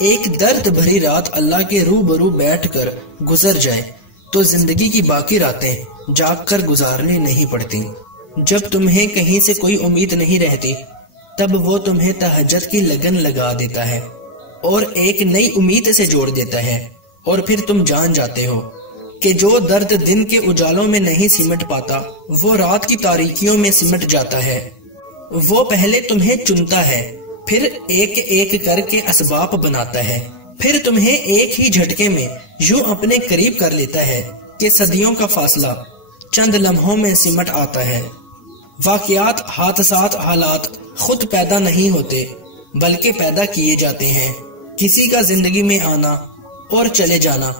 ایک درد بھری رات اللہ کے روبرو بیٹھ کر گزر جائے تو زندگی کی باقی راتیں جاگ کر گزارنی نہیں پڑتی۔ جب تمہیں کہیں سے کوئی امید نہیں رہتی تب وہ تمہیں تہجد کی لگن لگا دیتا ہے اور ایک نئی امید سے جوڑ دیتا ہے، اور پھر تم جان جاتے ہو کہ جو درد دن کے اجالوں میں نہیں سمٹ پاتا وہ رات کی تاریکیوں میں سمٹ جاتا ہے۔ وہ پہلے تمہیں چنتا ہے، پھر ایک ایک کر کے اسباب بناتا ہے، پھر تمہیں ایک ہی جھٹکے میں یوں اپنے قریب کر لیتا ہے کہ صدیوں کا فاصلہ چند لمحوں میں سمٹ آتا ہے۔ واقعات، حادثات، حالات خود پیدا نہیں ہوتے بلکہ پیدا کیے جاتے ہیں۔ کسی کا زندگی میں آنا اور چلے جانا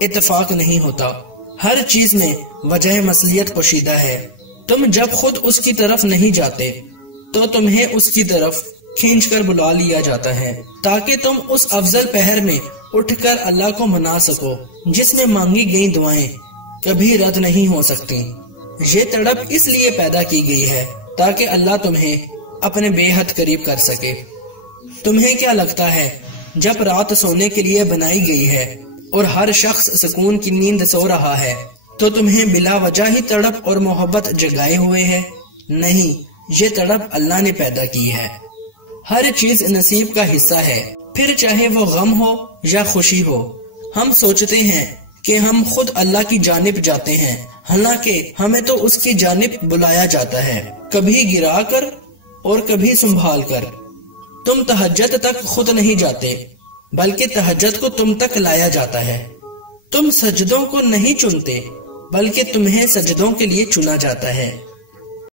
اتفاق نہیں ہوتا، ہر چیز میں وجہ مصلحت پوشیدہ ہے۔ تم جب خود اس کی طرف نہیں جاتے تو تمہیں اس کی طرف کھینچ کر بلا لیا جاتا ہے تاکہ تم اس افضل پہر میں اٹھ کر اللہ کو منا سکو جس میں مانگی گئی دعائیں کبھی رد نہیں ہو سکتی۔ یہ تڑپ اس لیے پیدا کی گئی ہے تاکہ اللہ تمہیں اپنے بے حد قریب کر سکے۔ تمہیں کیا لگتا ہے جب رات سونے کے لیے بنائی گئی ہے اور ہر شخص سکون کی نیند سو رہا ہے تو تمہیں بلا وجہ ہی تڑپ اور محبت جگائے ہوئے ہے؟ نہیں، یہ تڑپ اللہ نے پیدا کی ہے۔ ہر چیز نصیب کا حصہ ہے، پھر چاہے وہ غم ہو یا خوشی ہو۔ ہم سوچتے ہیں کہ ہم خود اللہ کی جانب جاتے ہیں، حالانکہ ہمیں تو اس کی جانب بلایا جاتا ہے، کبھی گرا کر اور کبھی سنبھال کر۔ تم تہجد تک خود نہیں جاتے بلکہ تہجد کو تم تک لایا جاتا ہے۔ تم سجدوں کو نہیں چنتے بلکہ تمہیں سجدوں کے لیے چنا جاتا ہے۔